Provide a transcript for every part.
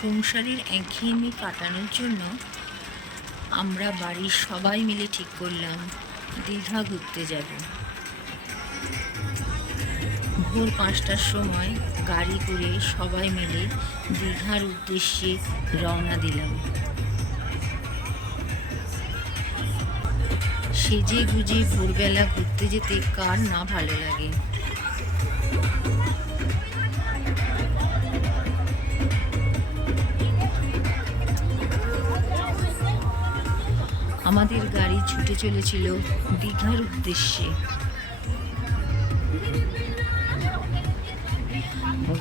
সংসারের একঘেয়েমি কাটানোর জন্য আমরা বাড়ির সবাই মিলে ঠিক করলাম দীঘা ঘুরতে যাব। ভোর 5টার সময় গাড়ি করে সবাই মিলে দীঘার উদ্দেশ্যে রওনা দিলাম। সেজে গুজে ভোরবেলা ঘুরতে যেতে কার না ভালো লাগে। আমাদের গাড়ি ছুটে চলেছিল দীঘার উদ্দেশ্যে।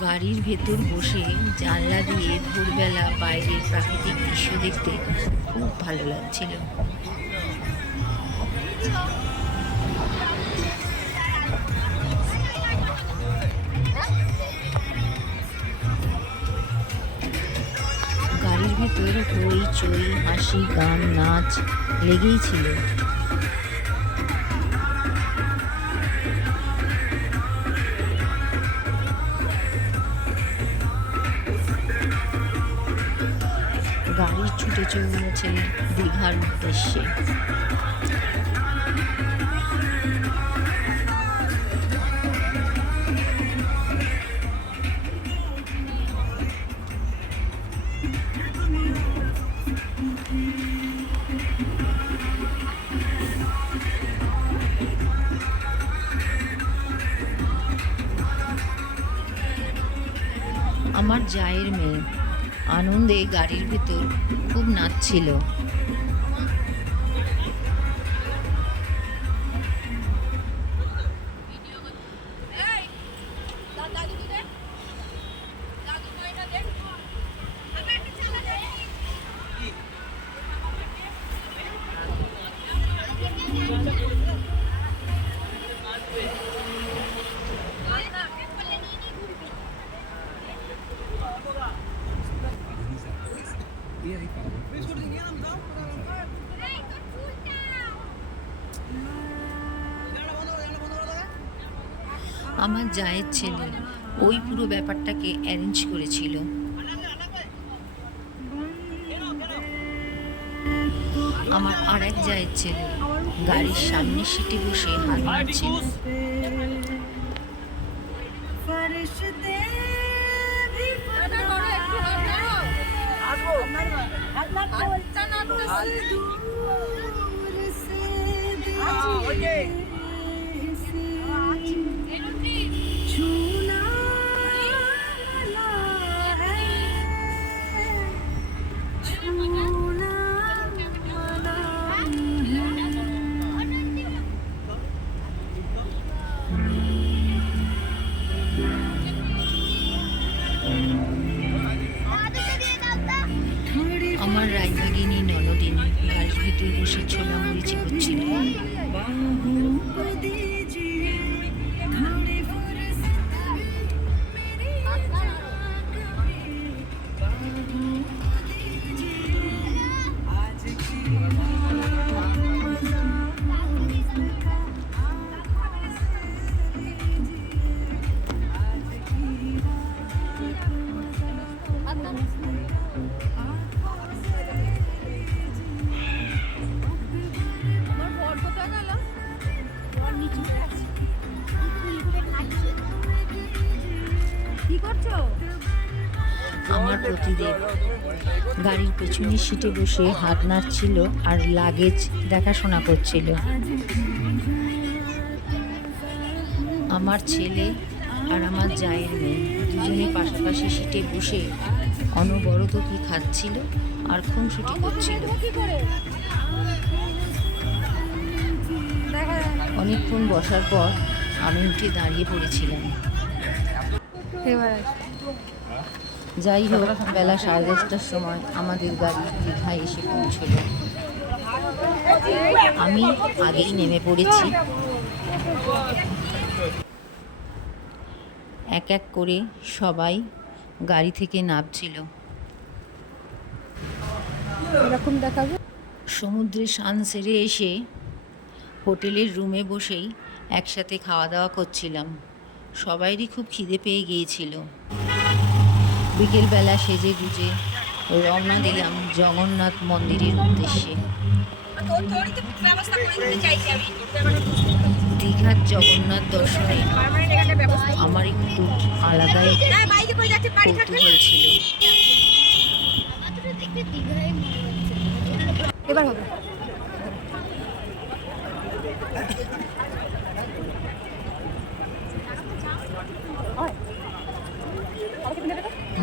গাড়ির ভেতর বসে জানলা দিয়ে ভোরবেলা বাইরের প্রাকৃতিক দৃশ্য দেখতে খুব ভালো লাগছিল। গাড়ির ভেতর হইচই, হাসি, গান, নাচ লেগেই ছিল। গাড়ি ছুটে চলেছে দীঘার উদ্দেশ্যে। আমার জায়ের মেয়ে আনন্দে গাড়ির ভেতর খুব নাচছিল। আমার জায়ের ছেলে ওই পুরো ব্যাপারটাকে অ্যারেঞ্জ করেছিল। আমার আর এক জায়ের ছেলে গাড়ির সামনের সিটে বসে হাত নাড়ছিল। আমার রায়বাগিনী ননদিনী গাড়ির ভিতর বসে ছোলা মরিচি করছিল। আমার প্রতিদেব গাড়ির পেছনের সিটে বসে হাত নাড়ছিল আর লাগেজ দেখাশোনা করছিল। আমার ছেলে আর আমার জায়ের মেয়ে দুজনে পাশাপাশি সিটে বসে অনবরত কি খাচ্ছিল আর খুনসুটি করছিল। অনেকক্ষণ বসার পর আমি উঠে দাঁড়িয়ে পড়েছিলাম। যাই হোক, বেলা 10:30টার সময় আমাদের গাড়ি দীঘায় এসে পৌঁছল। আমি আগেই নেমে পড়েছি। এক এক করে সবাই গাড়ি থেকে নামছিল। সমুদ্রে স্নান সেরে এসে হোটেলের রুমে বসেই একসাথে খাওয়া দাওয়া করছিলাম। সবাইরই খুব খিদে পেয়ে গিয়েছিল। বিকেলবেলা সেজে গুজে রওনা দিলাম জগন্নাথ মন্দিরের উদ্দেশ্যে। দীঘার জগন্নাথ দর্শনে আমার একটু আলাদাই কৌতূহল ছিল। এবার হবে।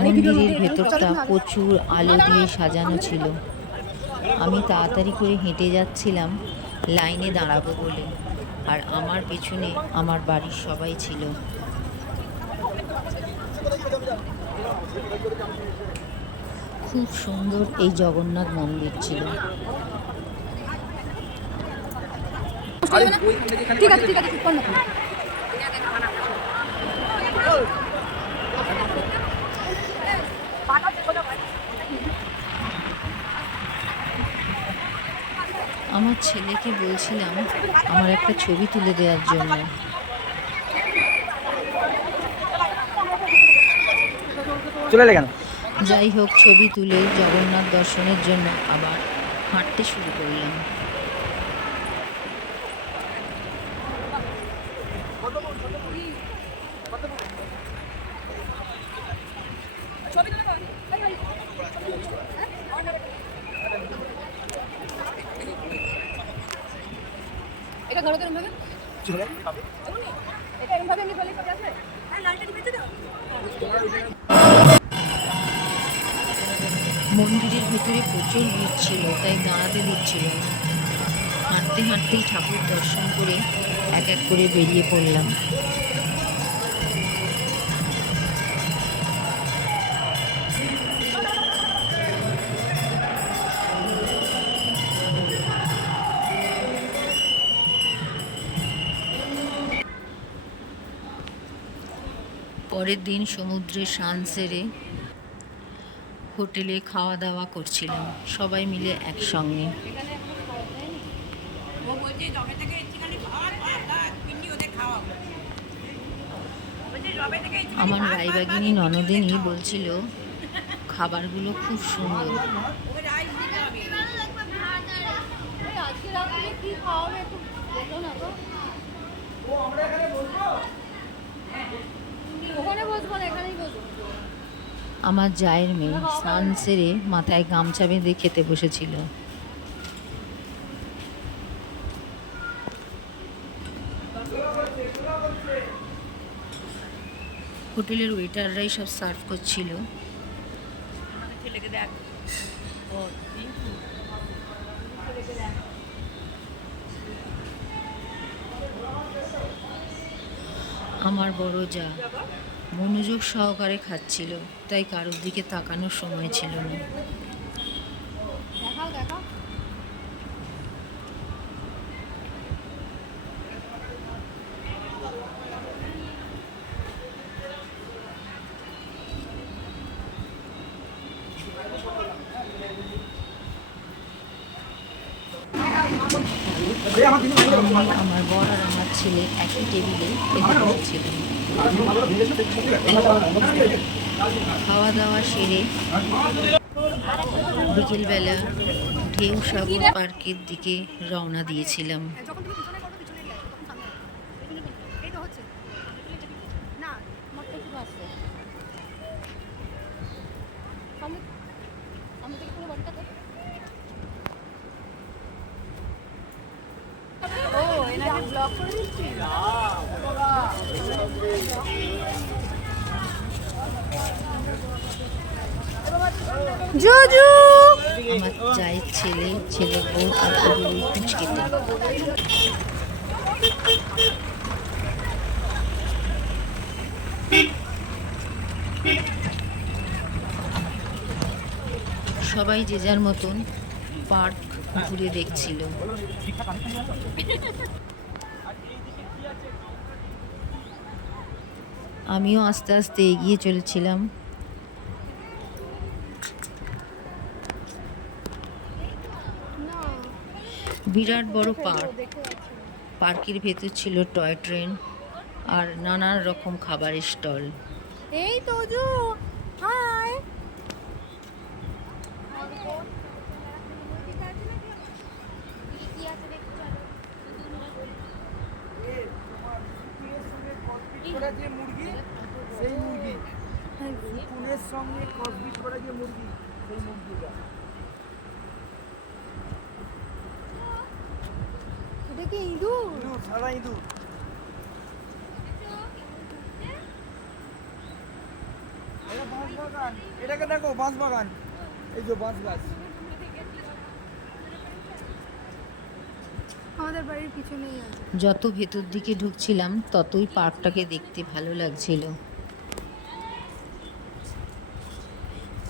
মন্দিরের ভেতরটা প্রচুর আলো দিয়ে সাজানো ছিল। আমি তাড়াতাড়ি করে হেঁটে যাচ্ছিলাম লাইনে দাঁড়াবো বলে, আর আমার পেছনে আমার বাড়ির সবাই ছিল। খুব সুন্দর এই জগন্নাথ মন্দির ছিল। ঠিক আছে ঠিক আছে, ঠিক কর না। আমার ছেলেকে বলছিলাম আমার একটা ছবি তুলে দেওয়ার জন্য। যাই হোক, ছবি তুলে জগন্নাথ দর্শনের জন্য আবার হাঁটতে শুরু করলাম। এটা ধরো তো এরকম ভাবে। এটা এরকম ভাবে এমনি বলে সব আছে। হ্যাঁ, লালটা দিতে দাও। মন্দিরের ভেতরে প্রচুর ভিড় ছিল, তাই দাঁড়াতে দিচ্ছিল না। হাঁটতে হাঁটতেই ঠাকুর দর্শন করে এক এক করে বেরিয়ে পড়লাম। পরের দিন সমুদ্রে স্নান সেরে হোটেলে খাওয়া দাওয়া করছিলাম সবাই মিলে একসঙ্গে। আমার রায়বাগিনী ননদিনী বলছিল খাবারগুলো খুব সুন্দর। আমার জায়ের মেয়ে স্নান সেরে মাথায় গামছা বেঁধে খেতে বসেছিল। হোটেলের ওয়েটাররাই সব সার্ভ করছিল। আমার বড় যা মনোযোগ সহকারে খাচ্ছিল, তাই কারোর দিকে তাকানোর সময় ছিল না। দেখাও দেখাও। আমার বর আর আমার ছেলে একই টেবিলে খেতে বসেছিলেন। খাওয়া দাওয়া সেরে বিকেলবেলা ঢেউ সাগর পার্কের দিকে রওনা দিয়েছিলাম। যখন তুমি পিছনে করবে পিছনে গিয়ে তখন সামনে আসবে। এই তো হচ্ছে না, আমার তো শুরু আসছে সামনে সামনে থেকে পুরো বডিটা তো। ও এনাকে ব্লক করে দিচ্ছি। জুজু আমার জায়ের ছেলে, ছেলের বউ আর ওদের ওই কুচকেটা। সবাই যে যার মতন পার্ক ঘুরে দেখছিল। আমিও আস্তে আস্তে এগিয়ে চলেছিলাম। বিরাট বড় পার্ক। পার্কের ভেতর ছিল টয় ট্রেন আর নানান রকম খাবারের স্টল। এই তোজু, হাই। ধানের সঙ্গে ক্রসবিট করা যে মুরগি, সেই মুরগিটা। এটা কি ইঁদুর? ইঁদুর, সাদা ইঁদুর। এটা বাঁশবাগান, এটাকে দেখো বাঁশবাগান, এই যে বাঁশ গাছ। আমাদের বাড়ির পিছনেই আছে। যত ভেতর দিকে ঢুকছিলাম ততই পার্কটাকে দেখতে ভালো লাগছিল।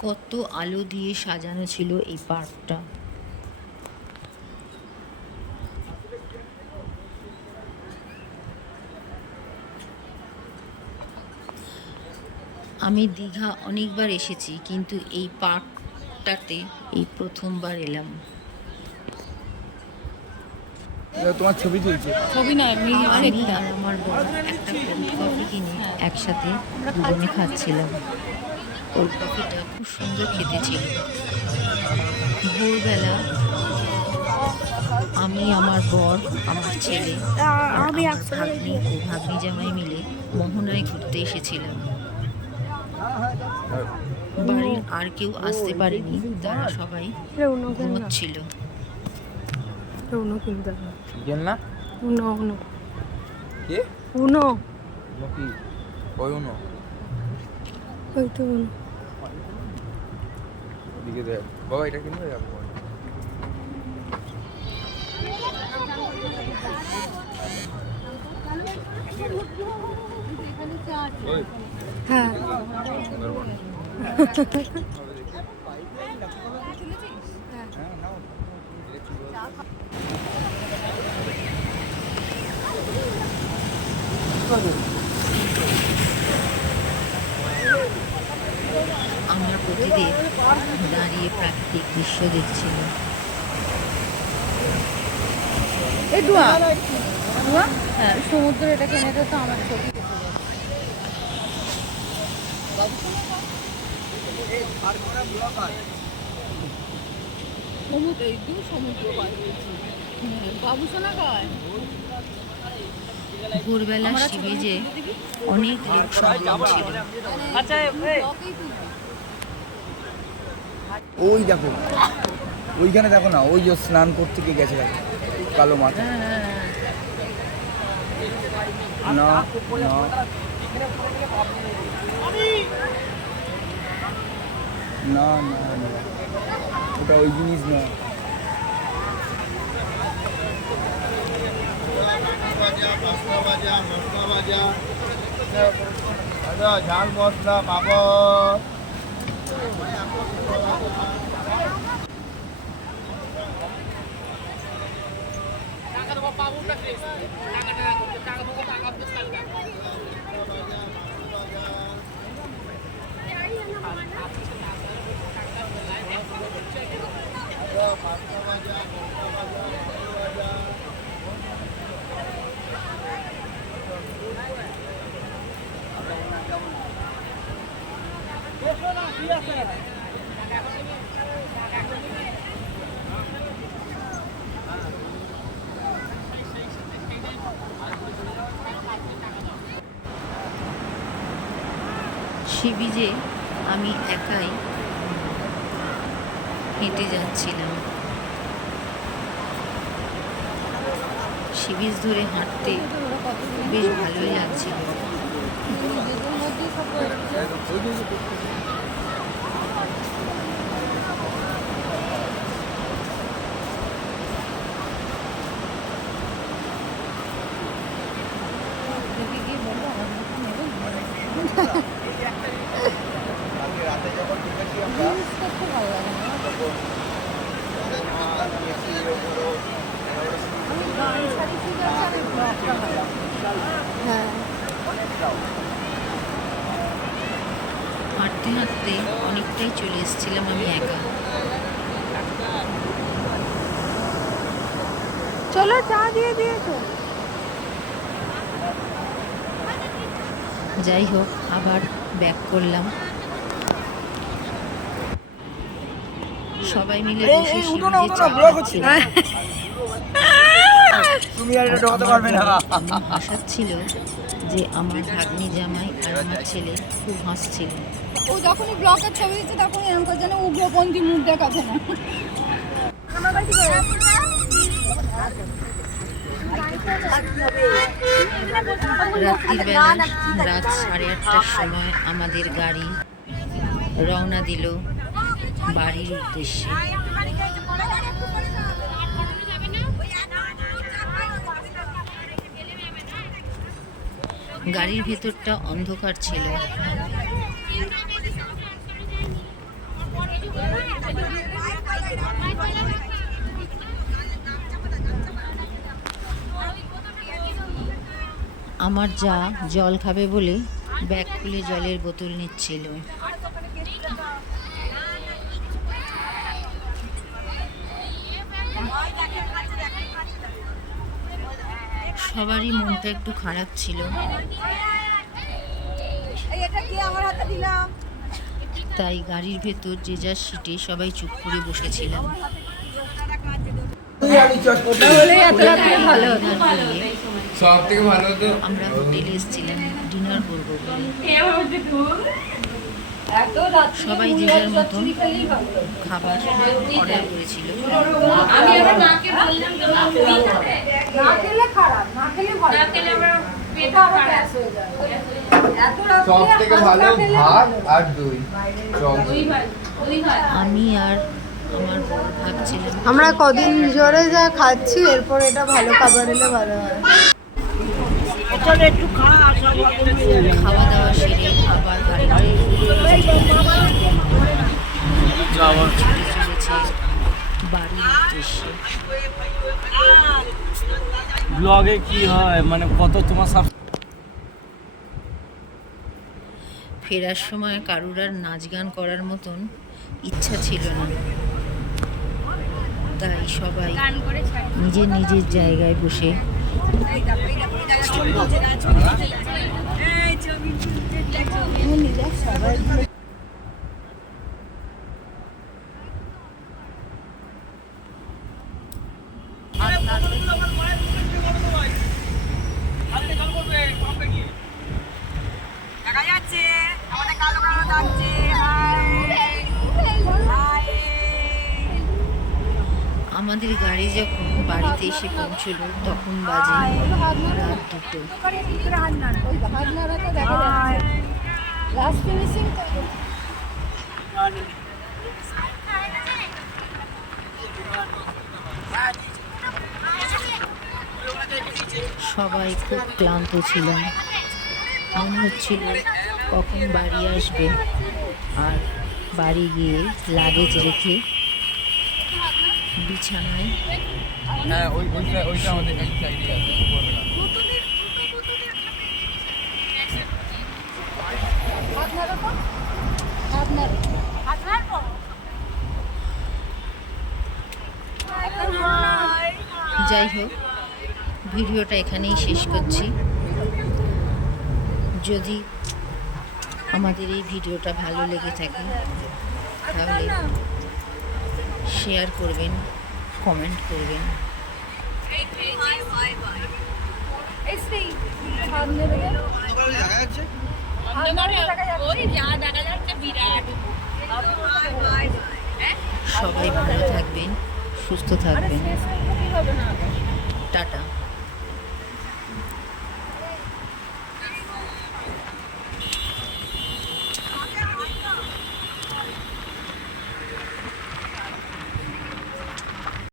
কত আলো দিয়ে সাজানো ছিল এই পার্কটা। আমি দীঘা অনেকবার এসেছি, কিন্তু এই পার্কটাতে এই প্রথমবার এলাম। তোমার ছবি তুলছে। ছবি না, এমনি আমি আর আমার বর একটা কোল্ড কফি কিনে একসাথে দুজনে খাচ্ছিলাম। কোল্ড কফিটা খুব সুন্দর খেতে ছিল। ভোরবেলা আমি, আমার বর, আমার ছেলে আর আমার ভাগ্নি ও ভাগ্নি জামাই মিলে মোহনায় ঘুরতে এসেছিলাম। বাড়ির আর কেউ আসতে পারেনি, তারা সবাই ঘুমোচ্ছিল। উনো কিনতে হবে। গেল না? উনো উনো কে? উনো, কি? ওই উনো। ওই তো উনো। দিকে দেখ। বাবা এটা কিনবে যাবো। হ্যাঁ। সুন্দরবন। আমার পতিদেব দাঁড়িয়ে প্রাকৃতিক দৃশ্য দেখছিল। এই ডুয়া ডুয়া, হ্যাঁ সমুদ্র, এটা কিনে তো আমার ছবি। সমুদ্র, এই দু সমুদ্র বাবুসোনা কয়। ভোরবেলা শিবিজে অনেক লোক সমাগম ছিল। ওই দেখো, ওইখানে দেখো না, ওই যে স্নান করতে গিয়ে গেছে দেখো, কালো মাথা। না না, না না না, ওটা ওই জিনিস না। ঝাল মশলা পাপড়। শিবিজে আমি একাই হেঁটে যাচ্ছিলাম। শিবিজ ধরে হাঁটতে বেশ ভালোই লাগছিল। হাঁটতে হাঁটতে অনেকটাই চলে এসেছিলাম আমি একা। চলো চা দিয়ে দিয়েছো। যাই হোক, আবার ব্যাক করলাম। সবাই মিলে বসে শিবিজে চা খাচ্ছিলাম। তুমি আর এটা ঢোকাতে পারবে না। হাসাচ্ছিল যে আমার ভাগ্নি জামাই আর আমার ছেলে খুব হাসছিল। ও যখনই ব্লকের ছবি দিচ্ছে তখনই এরকম করে যেন উগ্রপন্থী মুখ দেখাচ্ছে না। রাত্রির বেলা রাত 8:30টার সময় আমাদের গাড়ি রওনা দিল বাড়ির উদ্দেশ্যে। গাড়ির ভেতরটা অন্ধকার ছিল। আমার যা জল খাবে বলে ব্যাগ খুলে জলের বোতল নিচ্ছিল। সবারই মনটা একটু খারাপ ছিল, তাই গাড়ির ভেতর যে যার সিটে সবাই চুপ করে বসেছিলাম। সব থেকে ভালো তো আমরা হোটেলে এসেছিলাম ডিনার করবো বলে। সবাই যে যার মতন খাবার অর্ডার করেছিল। সব থেকে ভালো ভাত আর দই। আমি আর আমার বর ভাবছিলাম আমরা কদিন জোরে যা খাচ্ছি, এরপর এটা ভালো খাবার এলে ভালো হয়। খাওয়া দাওয়া সেরে আবার গাড়িতে ছুটে চলেছে বাড়ির উদ্দেশ্যে। ব্লগে কি হয় মানে কত তোমার সব ফেরার সময় কারুর আর নাচ গান করার মতন ইচ্ছা ছিল না, তাই সবাই নিজের নিজের জায়গায় বসে আমাদের গাড়ি যখন বাড়িতে এসে পৌঁছলো তখন বাজে রাত 2টো। সবাই খুব ক্লান্ত ছিলাম, মনে হচ্ছিল কখন বাড়ি আসবে আর বাড়ি গিয়ে লাগেজ রেখে বিছানায় হ্যাঁ ওইটা আমাদের এই সাইডে আছে উপরবেলা। যাই হোক, ভিডিওটা এখানেই শেষ করছি। যদি আমাদের এই ভিডিওটা ভালো লেগে থাকে তাহলে শেয়ার করবেন, কমেন্ট করবেন। সবাই ভালো থাকবেন, সুস্থ থাকবেন। টাটা।